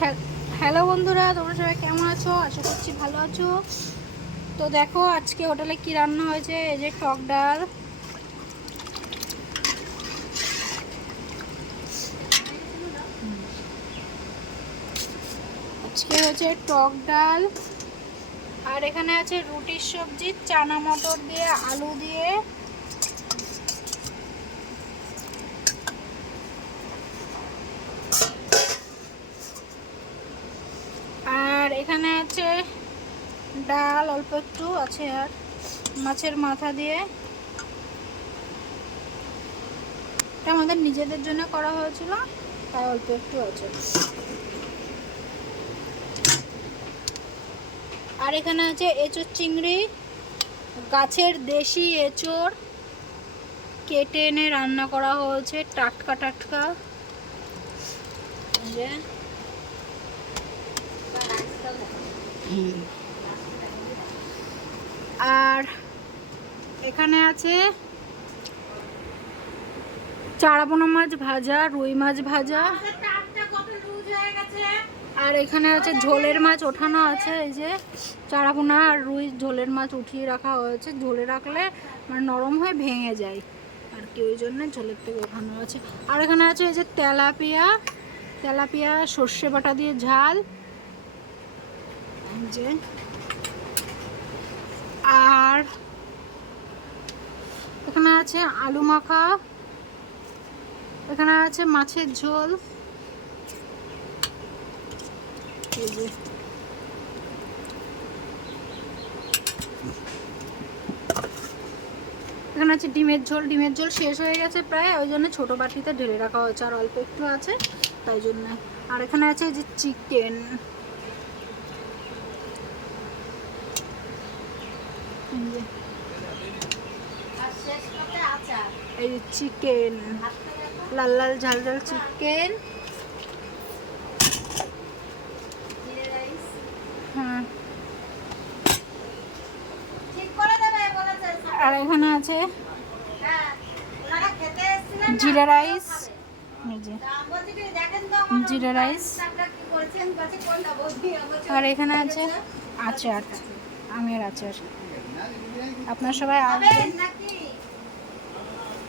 হ্যাঁ- হ্যালো বন্ধুরা, তোমরা সবাই কেমন আছো? আশা করছি ভালো আছো। তো দেখো, আজকে হোটেলে কি রান্না হয়েছে? এই যে টক ডাল। আজকে হচ্ছে টক ডাল। আর এখানে আছে রুটির সবজি চানা মটর দিয়ে, আলু দিয়ে আর এখানে আছে ডাল, অল্প একটু আছে আর মাছের মাথা দিয়ে। এটা আমাদের নিজেদের জন্য করা হয়েছিল, তাই অল্প একটু আছে। আর এখানে আছে এঁচোর চিংড়ি, গাছের দেশি এঁচোর কেটে এনে রান্না করা হয়েছে, টাটকা টাটকা। যে। আর এখানে আছে চারাপোনা মাছ ভাজা, রুই মাছ ভাজা। আর এখানে আছে ঝোলের মাছ ওঠানো আছে, এই যে চারাপোনা আর রুই ঝোলের মাছ উঠিয়ে রাখা হয়েছে। ঝোলে রাখলে মানে নরম হয়ে ভেঙে যায়। আর কি ওই জন্য ঝোলের থেকে ওঠানো আছে। আর এখানে আছে এই যে তেলাপিয়া। তেলাপিয়া, সর্ষে বাটা দিয়ে ঝাল। যে, আর এখানে আছে আলু মাখা, এখানে আছে মাছের ঝোল। এখানে আছে ডিমের ঝোল ডিমের ঝোল শেষ হয়ে গেছে প্রায়, ওই জন্য ছোটো বাটিতে ঢেলে রাখা হয়েছে, আর অল্প একটু আছে, তাই জন্য। আর এখানে আছে যে চিকেন এই চিকেন লাল লাল, ঝাল ঝাল চিকেন আর এখানে আছে জিরা রাইস। জিরা রাইস। আর এখানে আছে আচার। আমের আচার। আপনার সবাই আসবেন।